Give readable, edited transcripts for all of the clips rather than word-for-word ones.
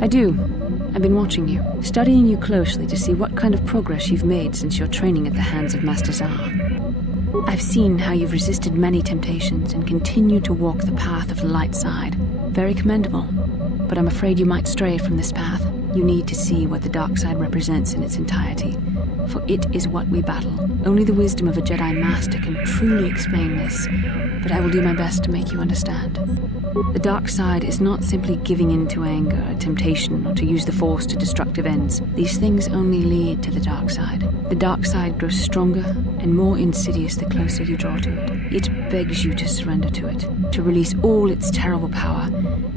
I do. I've been watching you, studying you closely to see what kind of progress you've made since your training at the hands of Master Zar. I've seen how you've resisted many temptations and continue to walk the path of the light side. Very commendable. But I'm afraid you might stray from this path. You need to see what the dark side represents in its entirety, for it is what we battle. Only the wisdom of a Jedi Master can truly explain this, but I will do my best to make you understand. The dark side is not simply giving in to anger, temptation, or to use the Force to destructive ends. These things only lead to the dark side. The dark side grows stronger and more insidious the closer you draw to it. It begs you to surrender to it, to release all its terrible power,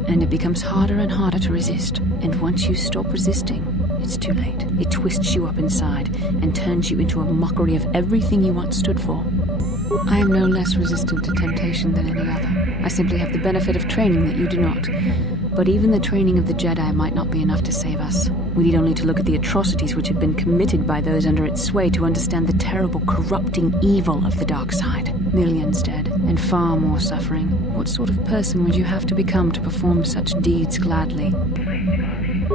and it becomes harder and harder to resist. And once you stop resisting, it's too late. It twists you up inside and turns you into a mockery of everything you once stood for. I am no less resistant to temptation than any other. I simply have the benefit of training that you do not. But even the training of the Jedi might not be enough to save us. We need only to look at the atrocities which have been committed by those under its sway to understand the terrible, corrupting evil of the dark side. Millions dead, and far more suffering. What sort of person would you have to become to perform such deeds gladly?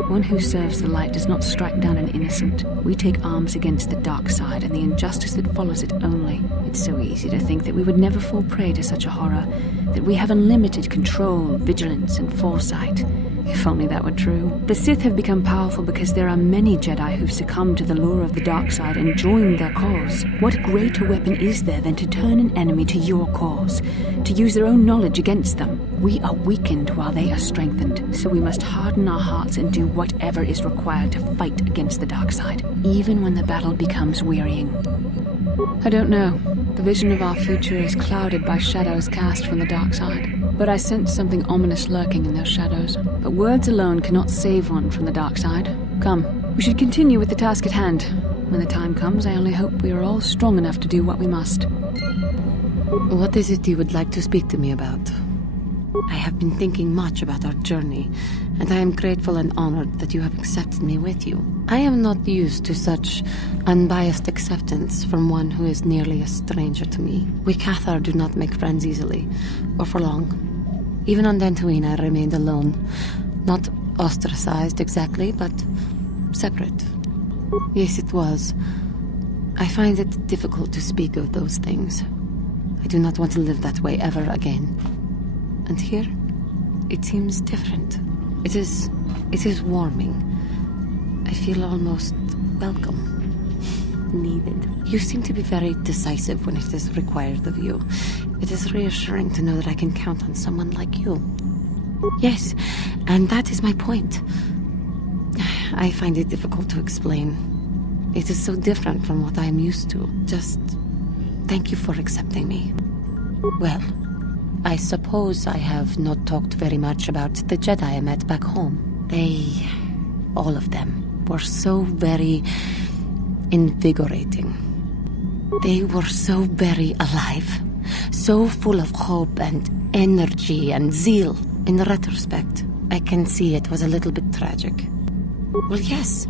One who serves the light does not strike down an innocent. We take arms against the dark side and the injustice that follows it only. It's so easy to think that we would never fall prey to such a horror, that we have unlimited control, vigilance, and foresight. If only that were true. The Sith have become powerful because there are many Jedi who've succumbed to the lure of the dark side and joined their cause. What greater weapon is there than to turn an enemy to your cause, to use their own knowledge against them? We are weakened while they are strengthened, so we must harden our hearts and do whatever is required to fight against the dark side, even when the battle becomes wearying. I don't know. The vision of our future is clouded by shadows cast from the dark side. But I sense something ominous lurking in those shadows. But words alone cannot save one from the dark side. Come, we should continue with the task at hand. When the time comes, I only hope we are all strong enough to do what we must. What is it you would like to speak to me about? I have been thinking much about our journey, and I am grateful and honored that you have accepted me with you. I am not used to such unbiased acceptance from one who is nearly a stranger to me. We KOTOR do not make friends easily, or for long. Even on Tatooine, I remained alone. Not ostracized exactly, but separate. Yes, it was. I find it difficult to speak of those things. I do not want to live that way ever again. And here, it seems different. It is warming. I feel almost welcome. Needed. You seem to be very decisive when it is required of you. It is reassuring to know that I can count on someone like you. Yes, and that is my point. I find it difficult to explain. It is so different from what I am used to. Just thank you for accepting me. Well, I suppose I have not talked very much about the Jedi I met back home. They, all of them, were so very invigorating. They were so very alive, so full of hope and energy and zeal. In retrospect, I can see it was a little bit tragic. Well, yes.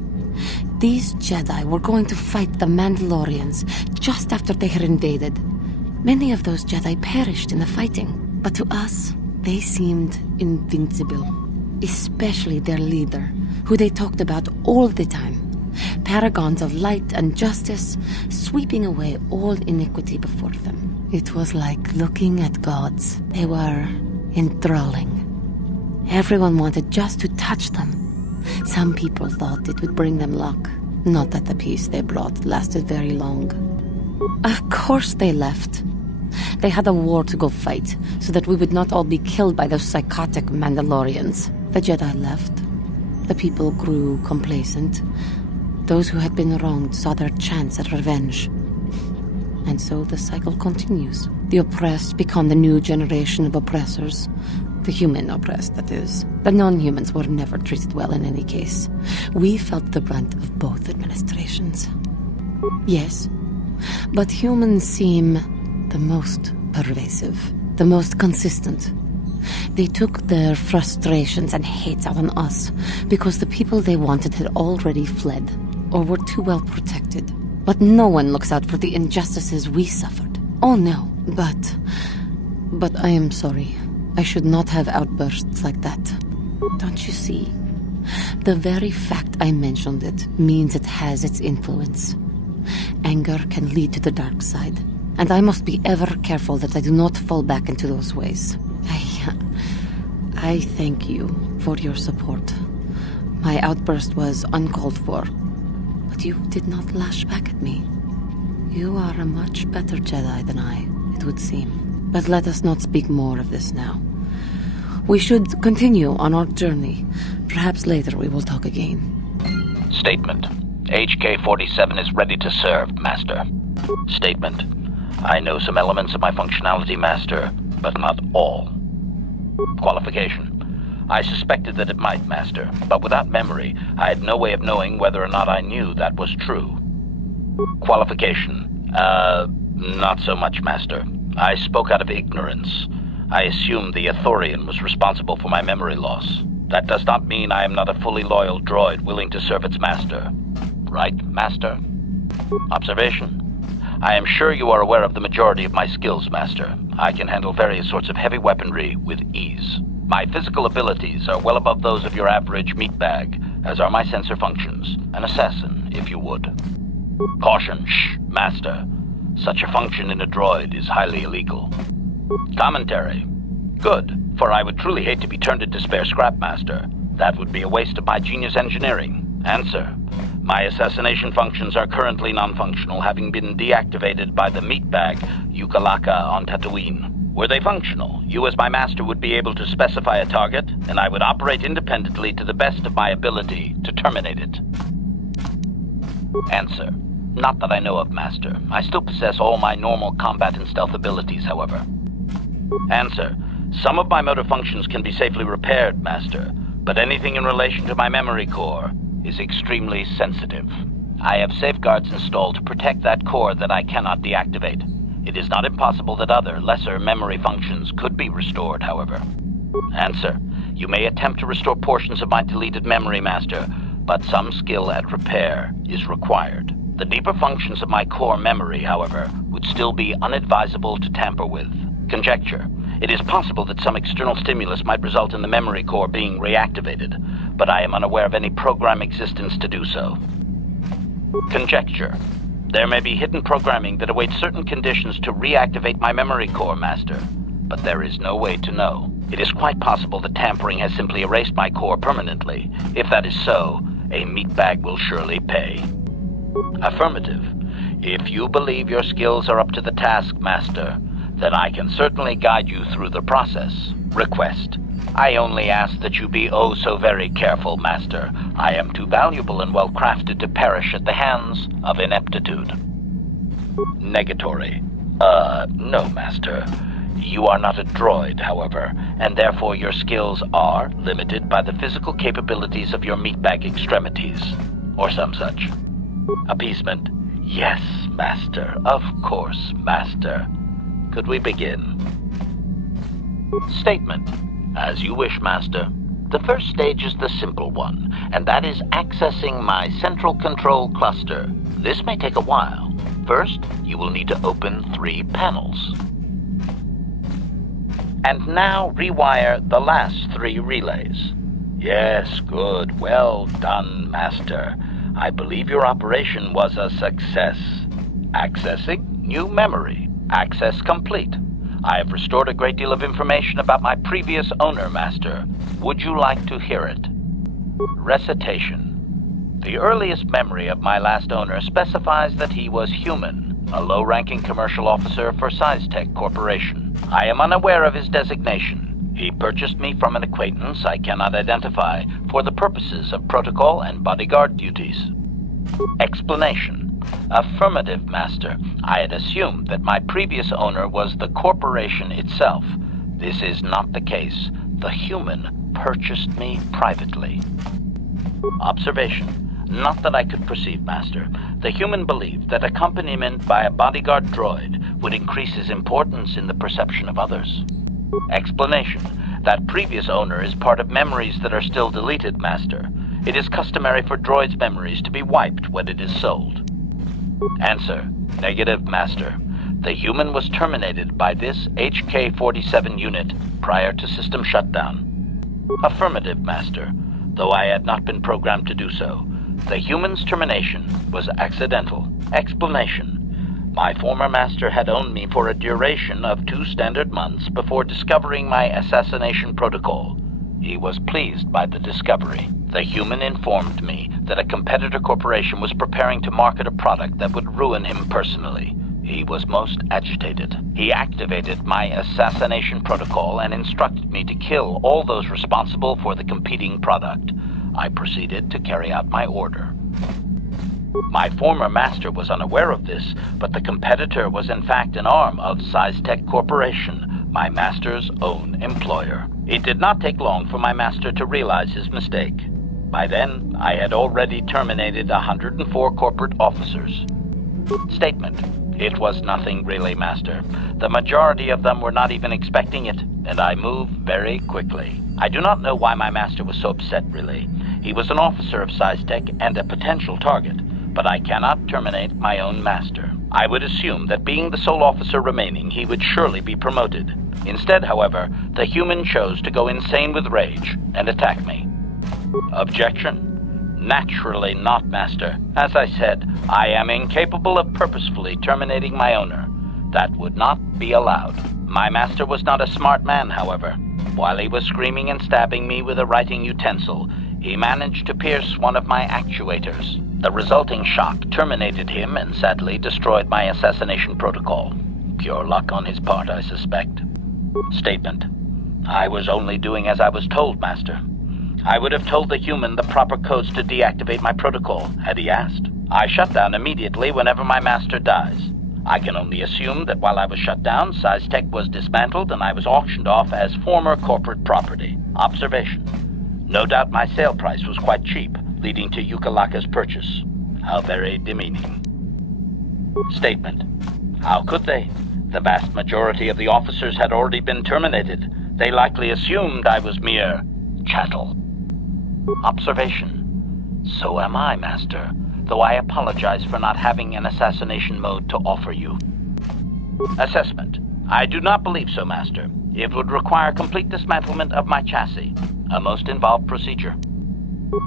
These Jedi were going to fight the Mandalorians just after they had invaded. Many of those Jedi perished in the fighting. But to us, they seemed invincible. Especially their leader, who they talked about all the time. Paragons of light and justice, sweeping away all iniquity before them. It was like looking at gods. They were enthralling. Everyone wanted just to touch them. Some people thought it would bring them luck. Not that the peace they brought lasted very long. Of course they left. They had a war to go fight, so that we would not all be killed by those psychotic Mandalorians. The Jedi left. The people grew complacent. Those who had been wronged saw their chance at revenge. And so the cycle continues. The oppressed become the new generation of oppressors. The human oppressed, that is. The non-humans were never treated well in any case. We felt the brunt of both administrations. Yes, but humans seem the most pervasive, the most consistent. They took their frustrations and hates out on us because the people they wanted had already fled or were too well protected. But no one looks out for the injustices we suffered. Oh no, but I am sorry. I should not have outbursts like that. Don't you see? The very fact I mentioned it means it has its influence. Anger can lead to the dark side, and I must be ever careful that I do not fall back into those ways. I thank you for your support. My outburst was uncalled for, but you did not lash back at me. You are a much better Jedi than I, it would seem. But let us not speak more of this now. We should continue on our journey. Perhaps later we will talk again. Statement. HK-47 is ready to serve, Master. Statement. I know some elements of my functionality, Master, but not all. Qualification. I suspected that it might, Master, but without memory, I had no way of knowing whether or not I knew that was true. Qualification. Not so much, Master. I spoke out of ignorance. I assumed the Ithorian was responsible for my memory loss. That does not mean I am not a fully loyal droid willing to serve its master. Right, Master? Observation. I am sure you are aware of the majority of my skills, Master. I can handle various sorts of heavy weaponry with ease. My physical abilities are well above those of your average meatbag, as are my sensor functions. An assassin, if you would. Caution, shh, Master. Such a function in a droid is highly illegal. Commentary. Good, for I would truly hate to be turned into spare scrap, Master. That would be a waste of my genius engineering. Answer. My assassination functions are currently non-functional, having been deactivated by the meatbag Ukalaka on Tatooine. Were they functional, you as my master would be able to specify a target, and I would operate independently to the best of my ability to terminate it. Answer. Not that I know of, Master. I still possess all my normal combat and stealth abilities, however. Answer. Some of my motor functions can be safely repaired, Master, but anything in relation to my memory core is extremely sensitive. I have safeguards installed to protect that core that I cannot deactivate. It is not impossible that other, lesser memory functions could be restored, however. Answer. You may attempt to restore portions of my deleted memory, Master, but some skill at repair is required. The deeper functions of my core memory, however, would still be unadvisable to tamper with. Conjecture. It is possible that some external stimulus might result in the memory core being reactivated, but I am unaware of any program existence to do so. Conjecture. There may be hidden programming that awaits certain conditions to reactivate my memory core, Master, but there is no way to know. It is quite possible that tampering has simply erased my core permanently. If that is so, a meatbag will surely pay. Affirmative. If you believe your skills are up to the task, Master, then I can certainly guide you through the process. Request. I only ask that you be oh so very careful, Master. I am too valuable and well crafted to perish at the hands of ineptitude. Negatory. No, Master. You are not a droid, however, and therefore your skills are limited by the physical capabilities of your meatbag extremities, or some such. Appeasement. Yes, Master. Of course, Master. Could we begin? Statement. As you wish, Master. The first stage is the simple one, and that is accessing my central control cluster. This may take a while. First, you will need to open 3 panels. And now rewire the last 3 relays. Yes, good. Well done, Master. I believe your operation was a success. Accessing new memory. Access complete. I have restored a great deal of information about my previous owner, Master. Would you like to hear it? Recitation. The earliest memory of my last owner specifies that he was human, a low-ranking commercial officer for SizeTech Corporation. I am unaware of his designation. He purchased me from an acquaintance I cannot identify for the purposes of protocol and bodyguard duties. Explanation. Affirmative, Master. I had assumed that my previous owner was the corporation itself. This is not the case. The human purchased me privately. Observation. Not that I could perceive, Master. The human believed that accompaniment by a bodyguard droid would increase his importance in the perception of others. Explanation. That previous owner is part of memories that are still deleted, Master. It is customary for droids' memories to be wiped when it is sold. Answer. Negative, Master. The human was terminated by this HK-47 unit prior to system shutdown. Affirmative, Master. though I had not been programmed to do so. The human's termination was accidental. Explanation: my former master had owned me for a duration of 2 standard months before discovering my assassination protocol. He was pleased by the discovery. The human informed me that a competitor corporation was preparing to market a product that would ruin him personally. He was most agitated. He activated my assassination protocol and instructed me to kill all those responsible for the competing product. I proceeded to carry out my order. My former master was unaware of this, but the competitor was in fact an arm of SciTech Corporation, my master's own employer. It did not take long for my master to realize his mistake. By then, I had already terminated 104 corporate officers. Statement: it was nothing really, Master. The majority of them were not even expecting it, and I moved very quickly. I do not know why my master was so upset, really. He was an officer of SciTech and a potential target, but I cannot terminate my own master. I would assume that being the sole officer remaining, he would surely be promoted. Instead, however, the human chose to go insane with rage and attack me. Objection? Naturally not, Master. As I said, I am incapable of purposefully terminating my owner. That would not be allowed. My master was not a smart man, however. While he was screaming and stabbing me with a writing utensil, he managed to pierce one of my actuators. The resulting shock terminated him and sadly destroyed my assassination protocol. Pure luck on his part, I suspect. Statement: I was only doing as I was told, Master. I would have told the human the proper codes to deactivate my protocol, had he asked. I shut down immediately whenever my master dies. I can only assume that while I was shut down, SciTech was dismantled and I was auctioned off as former corporate property. Observation: no doubt my sale price was quite cheap, leading to Yukalaka's purchase. How very demeaning. Statement: how could they? The vast majority of the officers had already been terminated. They likely assumed I was mere chattel. Observation: so am I, Master, though I apologize for not having an assassination mode to offer you. Assessment: I do not believe so, Master. It would require complete dismantlement of my chassis, a most involved procedure.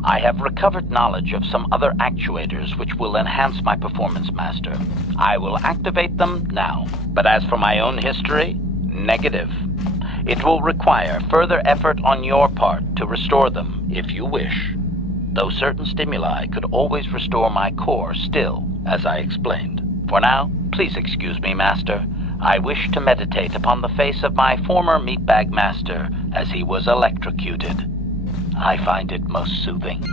I have recovered knowledge of some other actuators which will enhance my performance, Master. I will activate them now, but as for my own history, negative. It will require further effort on your part to restore them, if you wish. Though certain stimuli could always restore my core still, as I explained. For now, please excuse me, Master. I wish to meditate upon the face of my former meatbag master as he was electrocuted. I find it most soothing.